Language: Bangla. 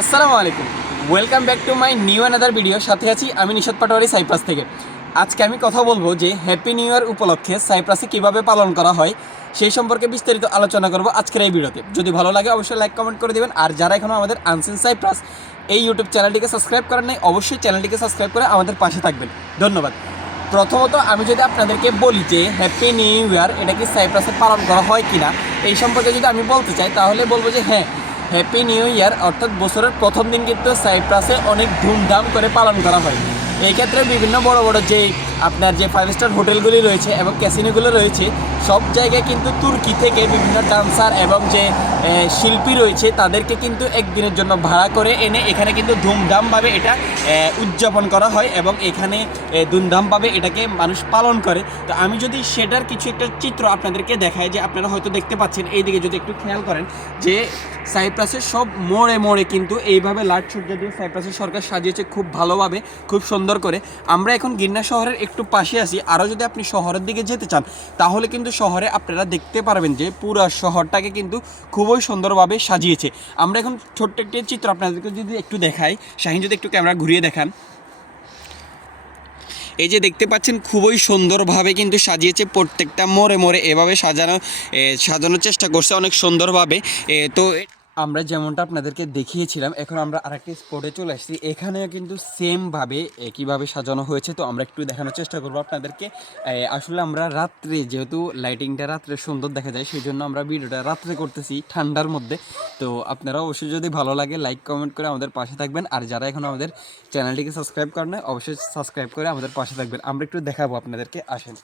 আসসালামু আলাইকুম। Welcome back to my new another video সাথে আছি আমি নিশাদ পাটোয়ারি সাইপ্রাস থেকে। আজকে আমি কথা বলব যে হ্যাপি নিউ ইয়ার উপলক্ষে সাইপ্রাসে কীভাবে পালন করা হয়, সেই সম্পর্কে বিস্তারিত আলোচনা করব আজকের এই ভিডিওতে। যদি ভালো লাগে অবশ্যই লাইক কমেন্ট করে দেবেন। আর যারা এখনও আমাদের আনসিন সাইপ্রাস এই ইউটিউব চ্যানেলটিকে সাবস্ক্রাইব করেন নাই, অবশ্যই চ্যানেলটিকে সাবস্ক্রাইব করে আমাদের পাশে থাকবেন। ধন্যবাদ। প্রথমত আমি যদি আপনাদেরকে বলি যে হ্যাপি নিউ ইয়ার এটা কি সাইপ্রাসে পালন করা হয় কিনা, এই সম্পর্কে যদি আমি বলতে চাই, তাহলে বলব যে হ্যাঁ হ্যাপি নিউ ইয়ার অর্থাৎ বছরের প্রথম দিন কিন্তু সাইপ্রাসে অনেক ধুমধাম করে পালন করা হয়। এই ক্ষেত্রে বিভিন্ন বড় বড় যে আপনার যে ফাইভ স্টার হোটেলগুলি রয়েছে এবং ক্যাসিনোগুলো রয়েছে, সব জায়গায় কিন্তু তুর্কি থেকে বিভিন্ন ডান্সার এবং যে শিল্পী রয়েছে, তাদেরকে কিন্তু একদিনের জন্য ভাড়া করে এনে এখানে কিন্তু ধুমধামভাবে এটা উদযাপন করা হয় এবং এখানে ধুমধামভাবে এটাকে মানুষ পালন করে। তো আমি যদি সেটার কিছু একটা চিত্র আপনাদেরকে দেখাই যে আপনারা হয়তো দেখতে পাচ্ছেন, এইদিকে যদি একটু খেয়াল করেন যে, সাইপ্রাসের সব মোড়ে মোড়ে কিন্তু এইভাবে লাইট সজ্জা দিয়ে সাইপ্রাসের সরকার সাজিয়েছে খুব ভালোভাবে, খুব সুন্দর করে। আমরা এখন গিন্না শহরের একটু পাশে আসি আরও যদি আপনি শহরের দিকে যেতে চান, তাহলে কিন্তু শহরে আপনারা দেখতে পারবেন যে পুরো শহরটাকে কিন্তু খুবই সুন্দরভাবে সাজিয়েছে। আমরা এখন ছোট্ট একটি চিত্র আপনাদেরকে যদি একটু দেখাই, শাহিন যদি একটু ক্যামেরা ঘুরিয়ে দেখান। এই যে দেখতে পাচ্ছেন, খুবই সুন্দরভাবে কিন্তু সাজিয়েছে প্রত্যেকটা মোড়ে মোড়ে। এভাবে সাজানো সাজানোর চেষ্টা করছে অনেক সুন্দরভাবে। তো আমরা যেমনটা আপনাদেরকে দেখিয়েছিলাম, এখন আমরা আরেকটি স্পটে চলে আসছি। এখানেও কিন্তু সেমভাবে কীভাবে সাজানো হয়েছে। তো আমরা একটু দেখানোর চেষ্টা করব আপনাদেরকে। আসলে আমরা রাত্রে, যেহেতু লাইটিংটা রাত্রে সুন্দর দেখা যায় সেই জন্য আমরা ভিডিওটা রাত্রে করতেছি, ঠান্ডার মধ্যে। তো আপনারা অবশ্যই যদি ভালো লাগে লাইক কমেন্ট করে আমাদের পাশে থাকবেন। আর যারা এখন আমাদের চ্যানেলটিকে সাবস্ক্রাইব করেন অবশ্যই সাবস্ক্রাইব করে আমাদের পাশে থাকবেন। আমরা একটু দেখাবো আপনাদেরকে, আসেন।